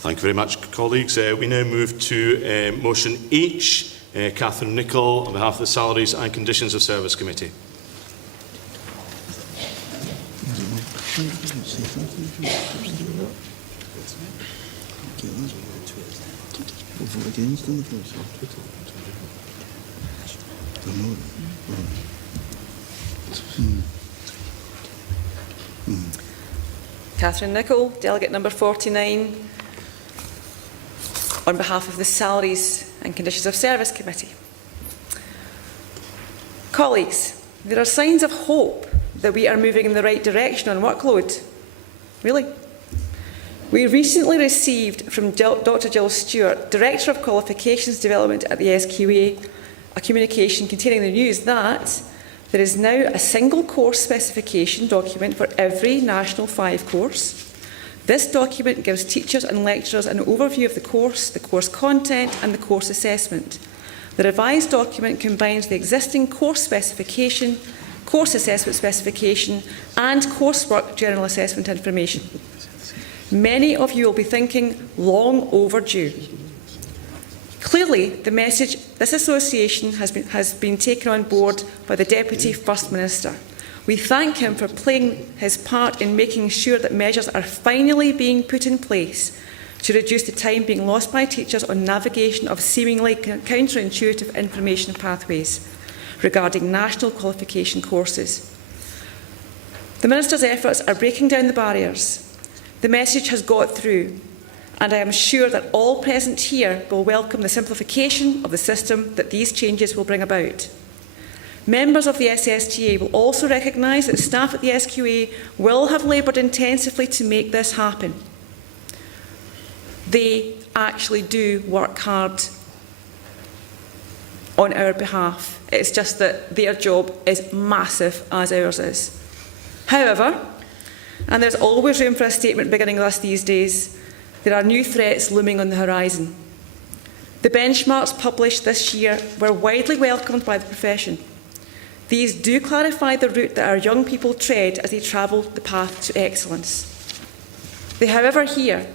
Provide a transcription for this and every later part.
Thank you very much, colleagues. We now move to motion H. Catherine Nicholl, on behalf of the Salaries and Conditions of Service Committee. Catherine Nicholl, delegate number 49, on behalf of the Salaries and Conditions of Service Committee. Colleagues, there are signs of hope that we are moving in the right direction on workload. Really? We recently received from Dr. Jill Stewart, Director of Qualifications Development at the SQA, a communication containing the news that there is now a single course specification document for every National 5 course. This document gives teachers and lecturers an overview of the course content and the course assessment. The revised document combines the existing course specification, course assessment specification and coursework general assessment information. Many of you will be thinking, long overdue. Clearly, the message this association has been taken on board by the Deputy First Minister. We thank him for playing his part in making sure that measures are finally being put in place to reduce the time being lost by teachers on navigation of seemingly counterintuitive information pathways regarding national qualification courses. The Minister's efforts are breaking down the barriers. The message has got through, and I am sure that all present here will welcome the simplification of the system that these changes will bring about. Members of the SSTA will also recognise that staff at the SQA will have laboured intensively to make this happen. They actually do work hard on our behalf. It's just that their job is massive, as ours is. However, and there's always room for a statement beginning thus these days, there are new threats looming on the horizon. The benchmarks published this year were widely welcomed by the profession. These do clarify the route that our young people tread as they travel the path to excellence. The however here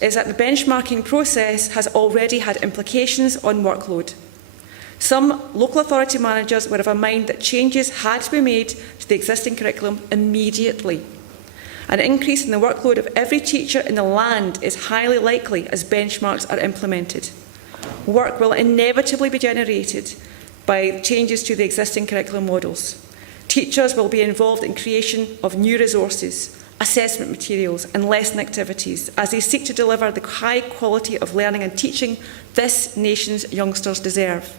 is that the benchmarking process has already had implications on workload. Some local authority managers were of a mind that changes had to be made to the existing curriculum immediately. An increase in the workload of every teacher in the land is highly likely as benchmarks are implemented. Work will inevitably be generated by changes to the existing curriculum models. Teachers will be involved in creation of new resources, assessment materials and lesson activities as they seek to deliver the high quality of learning and teaching this nation's youngsters deserve.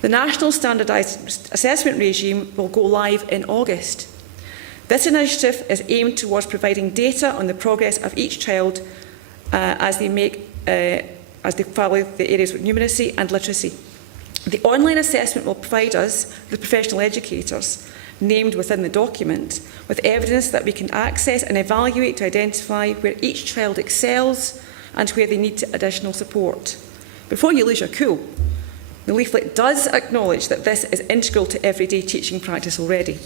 The National Standardised Assessment Regime will go live in August. This initiative is aimed towards providing data on the progress of each child as they follow the areas of numeracy and literacy. The online assessment will provide us, the professional educators named within the document, with evidence that we can access and evaluate to identify where each child excels and where they need additional support. Before you lose your cool, the leaflet does acknowledge that this is integral to everyday teaching practice already.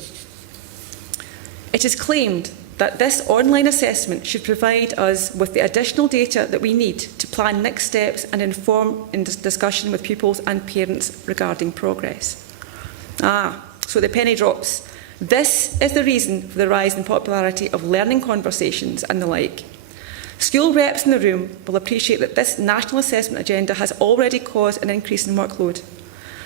It is claimed that this online assessment should provide us with the additional data that we need to plan next steps and inform in discussion with pupils and parents regarding progress. So the penny drops. This is the reason for the rise in popularity of learning conversations and the like. School reps in the room will appreciate that this national assessment agenda has already caused an increase in workload.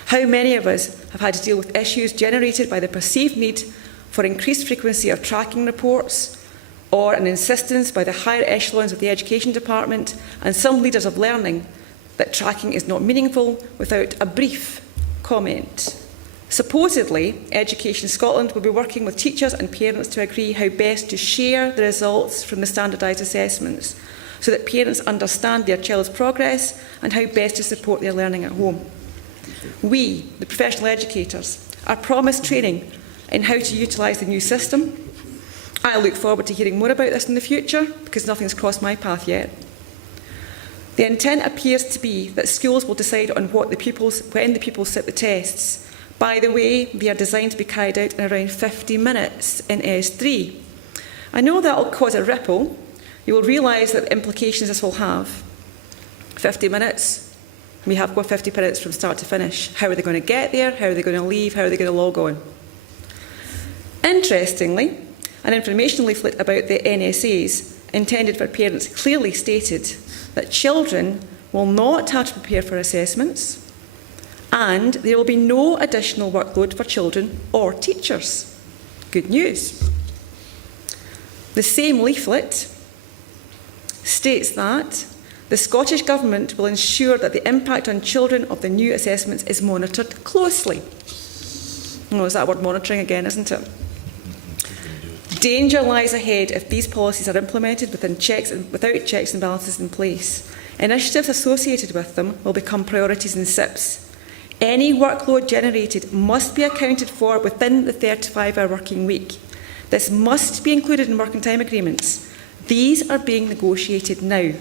How many of us have had to deal with issues generated by the perceived need for increased frequency of tracking reports, or an insistence by the higher echelons of the Education Department and some leaders of learning that tracking is not meaningful without a brief comment. Supposedly, Education Scotland will be working with teachers and parents to agree how best to share the results from the standardised assessments so that parents understand their child's progress and how best to support their learning at home. We, the professional educators, are promised training in how to utilise the new system. I look forward to hearing more about this in the future because nothing's crossed my path yet. The intent appears to be that schools will decide on when the pupils sit the tests. By the way, they are designed to be carried out in around 50 minutes in S3. I know that will cause a ripple. you will realise that the implications this will have. 50 minutes, we have got 50 minutes from start to finish. How are they going to get there? How are they going to leave? How are they going to log on? Interestingly, an information leaflet about the NSAs intended for parents clearly stated that children will not have to prepare for assessments, and there will be no additional workload for children or teachers. Good news. The same leaflet states that the Scottish Government will ensure that the impact on children of the new assessments is monitored closely. Oh, is that word monitoring again, isn't it? Danger lies ahead if these policies are implemented without checks and balances in place. Initiatives associated with them will become priorities in SIPs. Any workload generated must be accounted for within the 35-hour working week. This must be included in working time agreements. These are being negotiated now.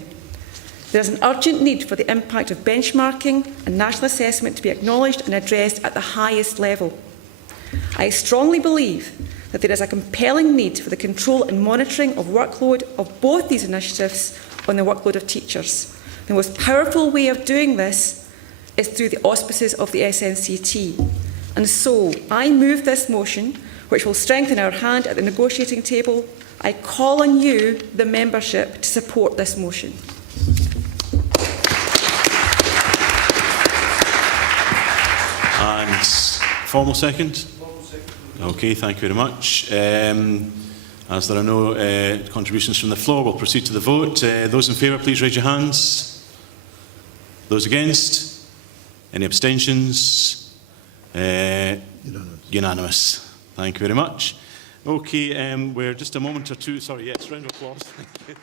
There is an urgent need for the impact of benchmarking and national assessment to be acknowledged and addressed at the highest level. I strongly believe that there is a compelling need for the control and monitoring of workload of both these initiatives on the workload of teachers. The most powerful way of doing this is through the auspices of the SNCT. And so, I move this motion, which will strengthen our hand at the negotiating table. I call on you, the membership, to support this motion. And formal second? Okay, thank you very much. As there are no contributions from the floor, we'll proceed to the vote. Those in favour, please raise your hands. Those against? Any abstentions? Unanimous. Thank you very much. Okay, we're just a moment or two. Sorry, yes, round of applause. Thank you.